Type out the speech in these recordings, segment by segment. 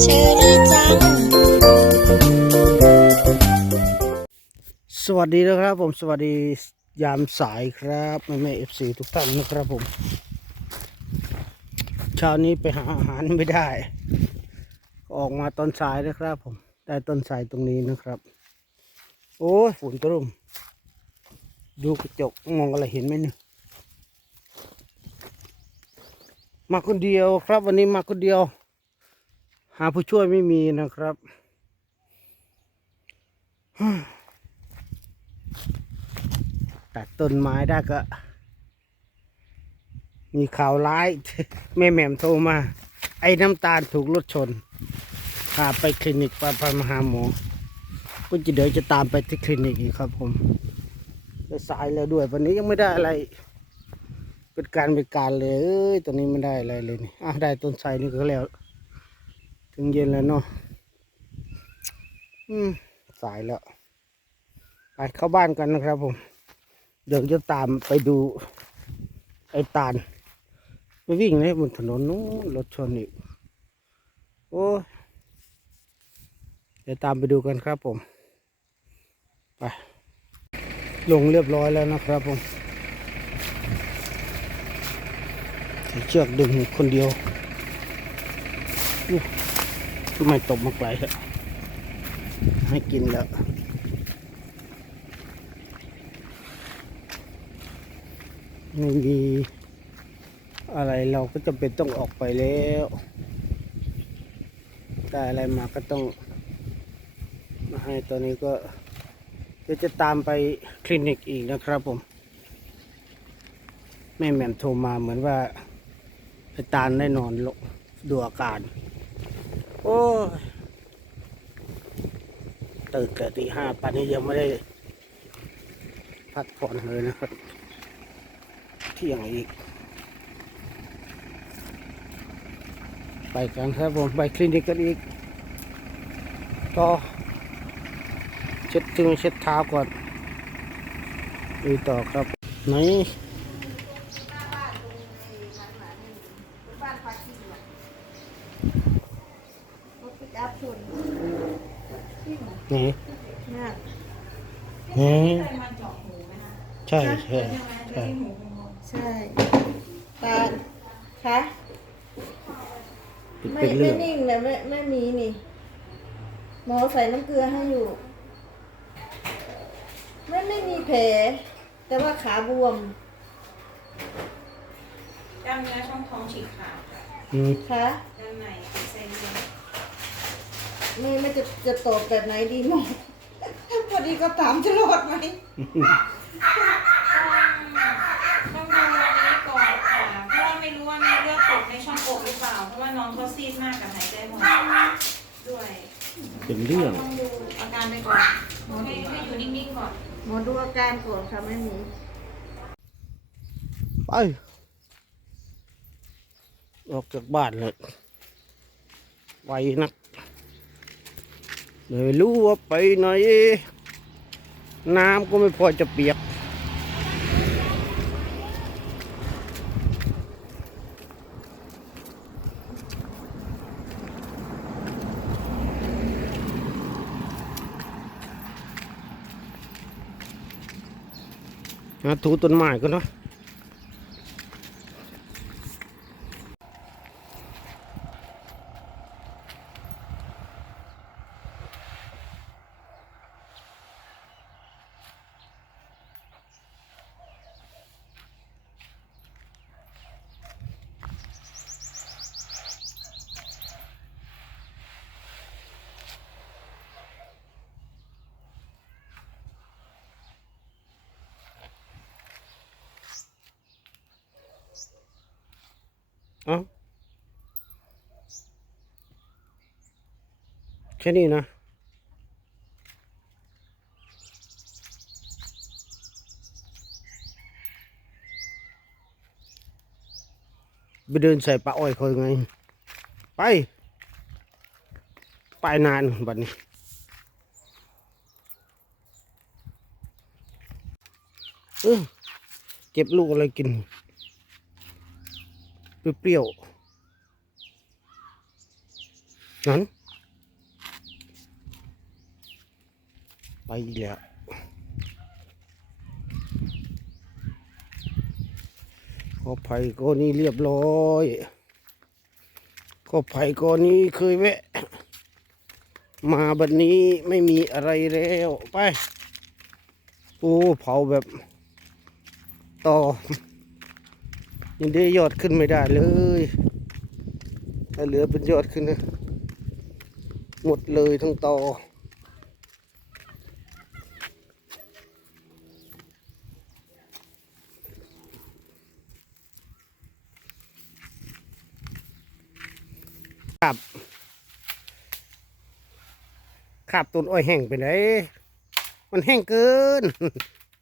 เชอรี่จัง สวัสดีนะครับผมสวัสดียามสายครับแม่แม่เอฟซีทุกท่านนะครับผมเช้านี้ไปหาอาหารไม่ได้ ออกมาตอนสายนะครับผม ได้ต้นสายตรงนี้นะครับ โอ้ยฝุ่นตรุ่มดูกระจกมองอะไรเห็นไหมเนี่ย มาคนเดียวครับวันนี้มาคนเดียว หาผู้ช่วยไม่มีนะครับตัดต้นไม้ได้ก็ มีข่าวร้าย แม่แหม่มโทรมา ไอ้น้ำตาลถูกรถชนพาไปคลินิกไปไปมาหาหมอก็จะเดี๋ยวจะตามไปที่คลินิกอีกครับผมไปสายแล้วด้วย วันนี้ยังไม่ได้อะไร เป็นการเป็นการเลยเอ้ยตอนนี้ไม่ได้อะไรเลยนี่อะได้ต้นไทรนี่ก็แล้ว ถึงเย็นแล้วเนาะอืมสายแล้วไปเข้าบ้านกันนะครับ ผม เดี๋ยวจะตามไปดู ไอ้ตาลไปวิ่งเลยบนถนนนู้นรถชนอีกโอ้ยเดี๋ยวตามไปดูกันครับผม ไป ลงเรียบร้อยแล้วนะครับผมใส่ เชือกดึงคนเดียวทำไมตกมาไกลแล้วให้กินแล้วไม่มีอะไรเราก็จำเป็นต้องออกไปแล้วได้อะไรมาก็ต้องมาให้ตอนนี้ก็เดี๋ยวจะตามไปคลินิกอีกนะครับผม แม่แหม่มโทรมาเหมือนว่า ไอ้ตาลได้นอนลงดูอาการ โอ้ยตื่นแต่ตีห้าป่านนี้ยังไม่ได้ พักผ่อนเลยนะครับเที่ยงอีก ไปกันครับผม ไปคลินิกกันอีก ก็เช็ดถึงเช็ดเท้าก่อนดูต่อครับ ไหน รถปิกอัพชน ไห นน่ะไหนใช่ใช่ใช่ใช่ตาคะเป็นไม่เป็นไม่เรื่องนิ่งเลยไม่ไม่มีนี่หมอใส่น้ำเกลือให้อยู่ ไม่ไม่มีแผลแต่ว่าขาบวมกล้ามเนื้อช่องท้องฉีกขาดค่ะอืมคะด้านในเป็นเส้นเลือด ไม่ไม่จะจะตอบแบบไหนดีหมอพอดีก็ถามจะรอดไหมต้องดูวันนี้ก่อนค่ะเพราะว่าไม่รู้ว่ามีเลือดตกในช่องอกหรือเปล่า เพราะว่าน้องเขาซีดมากกับหายใจหมดด้วยเป็นเรื่องต้องดูอาการไปก่อนให้ให้อยู่นิ่งๆก่อนหมอดูอาการก่อนค่ะไม่มีไป ออกจากบ้านเลยไวนัก เลยรู้ว่าไปไหน น้ำก็ไม่พอจะเปียกนะถูต้นไม้ก็เนาะ เอ้าแค่นี้นะไปเดินใส่ปลาอ้อยเขายังไง ไป ไปนานบัดนี้ เออเก็บลูกอะไรกิน เปรี้ยวๆนั้นไปแล้วขอไผ่ก้อนนี้เรียบร้อยขอไผ่ก้อนนี้เคยแวะ มาบัดนนี้ไม่มีอะไรแล้วไป โอ้เผาแบบต่อ ยังได้ยอดขึ้นไม่ได้เลยถ้าเหลือเป็นยอดขึ้นนะหมดเลยทั้งต่อครับขาบต้นอ้อยแห้งไปไหนมันแห้งเกิน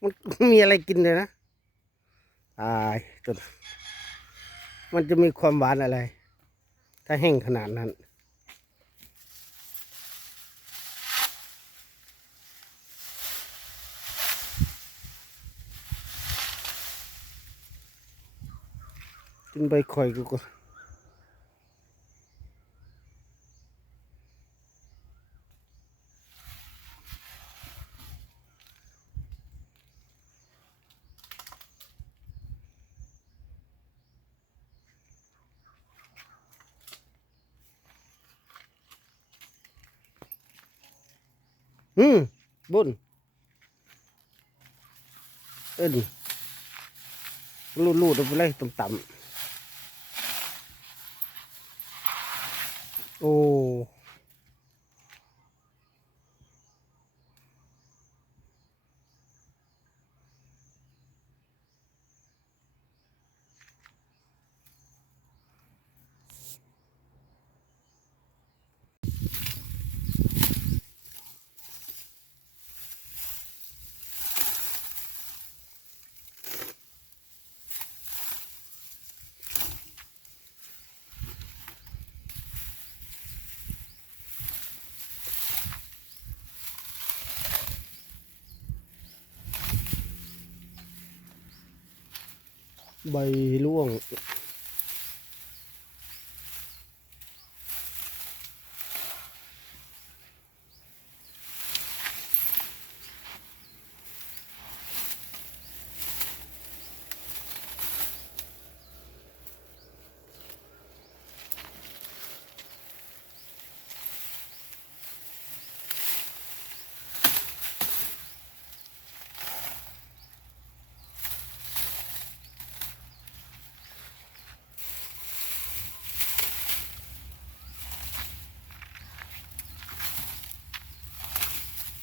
มันมีอะไรกินเลยนะตายต้น มันจะมีความหวานอะไร ถ้าแห้งขนาดนั้นกินใบข่อยกูก่อนมบุญ เอิ้นลูดๆเอาไปเลยต่ำๆโอ้ ใบร่วง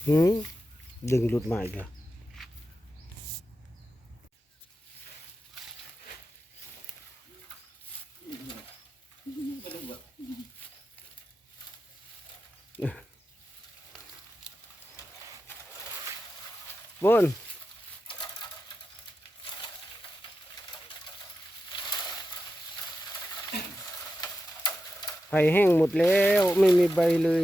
หืมดึงหลุดมาอีกแล้วบนไผ่แห้งหมดแล้ว ไม่มีใบเลย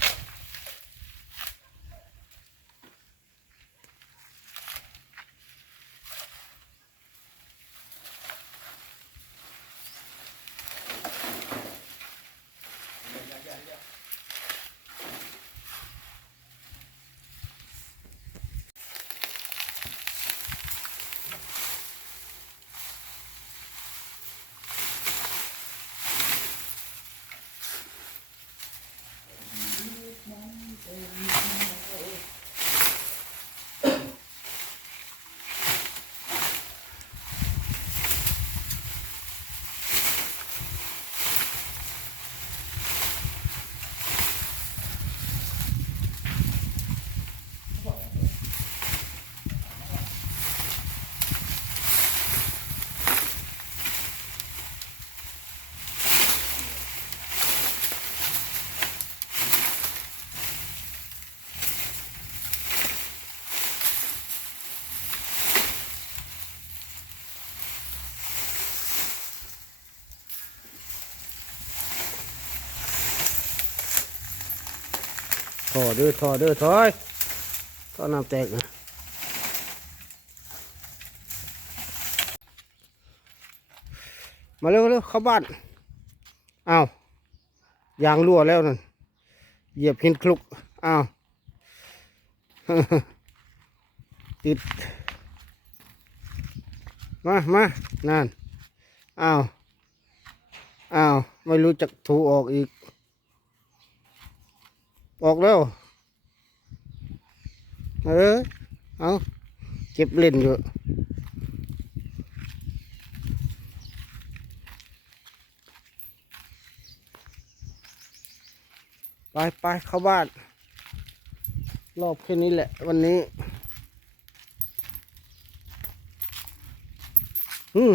ถอเด้อถอเด้อถอยถอน้ำแตกนะมาเร็วเร็วเข้าบ้านอ้าวยางรั่วแล้วนั่นเหยียบหินคลุกอ้าวติดมามานั่นอ้าวอ้าวไม่รู้จักถูออกอีก ออกแล้ว เออเอาเก็บเล่นอยู่ไปไปเข้าบ้าน รอบแค่นี้แหละวันนี้ อืม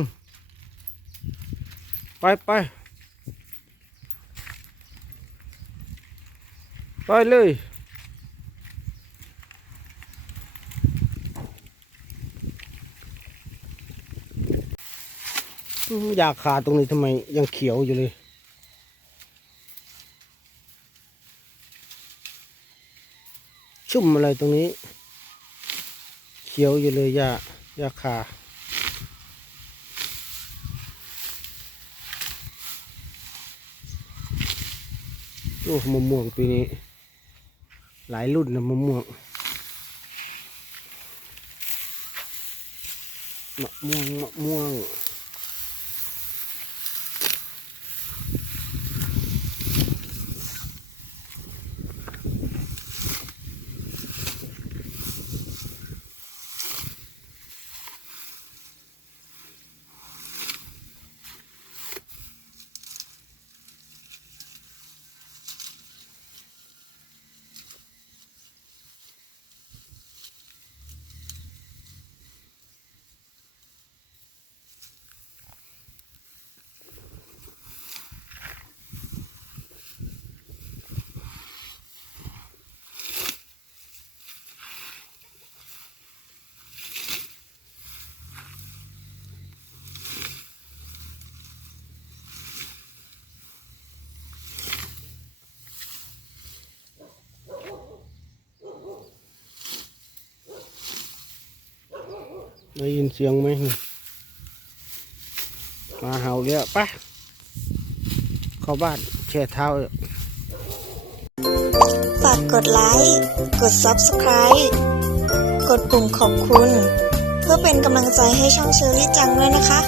ไปไป ไปเลยอยากขาตรงนี้ทำไมยังเขียวอยู่เลย ชุ่มอะไรตรงนี้ เขียวอยู่เลยยายาคาโอ้มะม่วงปีนี้ หลายรุ่นนะมะม่วงมะม่วงมะม่วง ได้ยินเสียงไหมมาเห่าเรียกปะเข้าบ้านแช่เท้าฝากกดไลค์ กด Subscribe กดปุ่มขอบคุณ เพื่อเป็นกำลังใจให้ช่องเชอรี่จังด้วยนะคะ